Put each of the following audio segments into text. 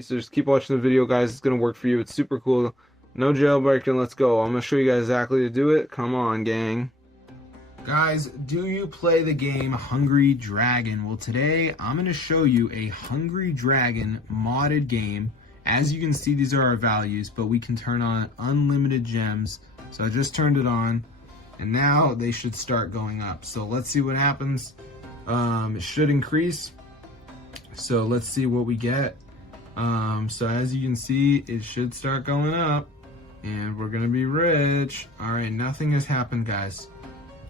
So just keep watching the video, guys. It's gonna work for you. It's super cool. No jailbreaking. Let's go. I'm gonna show you guys exactly to do it. Come on, gang. Guys, do you play the game Hungry Dragon? Well, today I'm gonna show you a Hungry Dragon modded game. As you can see, these are our values, but we can turn on unlimited gems. So I just turned it on, and now they should start going up. So let's see what happens. It should increase. So let's see what we get. So as you can see, it should start going up and we're gonna be rich. All right, nothing has happened, guys,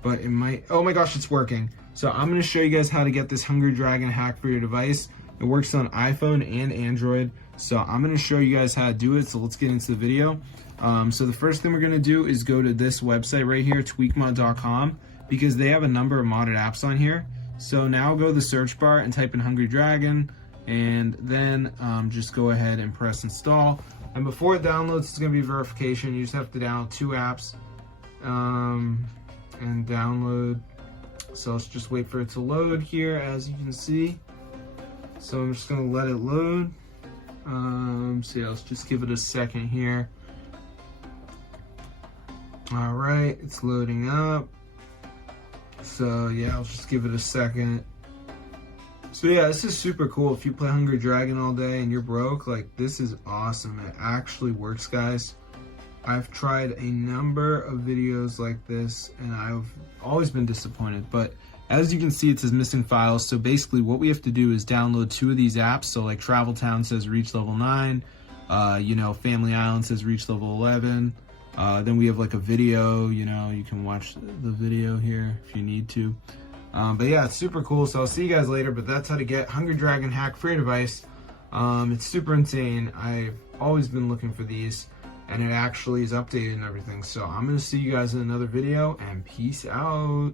but it might. Oh my gosh, it's working. So I'm gonna show you guys how to get this Hungry Dragon hack for your device. It works on iPhone and Android. So I'm gonna show you guys how to do it. So let's get into the video. So the first thing we're gonna do is go to this website right here, tweakmod.com, because they have a number of modded apps on here. So now go to the search bar and type in Hungry Dragon, and then just go ahead and press install. And before it downloads, it's going to be verification. You just have to download 2 apps and download. So let's just wait for it to load here, as you can see. So I'm just going to let it load. So yeah, let's just give it a second here. All right, it's loading up. So yeah, I'll just give it a second. So yeah, this is super cool. If you play Hungry Dragon all day and you're broke, like, this is awesome. It actually works, guys. I've tried a number of videos like this and I've always been disappointed, but as you can see, it says missing files. So basically what we have to do is download 2 of these apps. So like Travel Town says reach level 9, Family Island says reach level 11. Then we have like a video, you can watch the video here if you need to. But yeah, it's super cool. So I'll see you guys later, but that's how to get Hungry Dragon hack for your device. It's super insane. I've always been looking for these, and it actually is updated and everything. So I'm going to see you guys in another video, and peace out.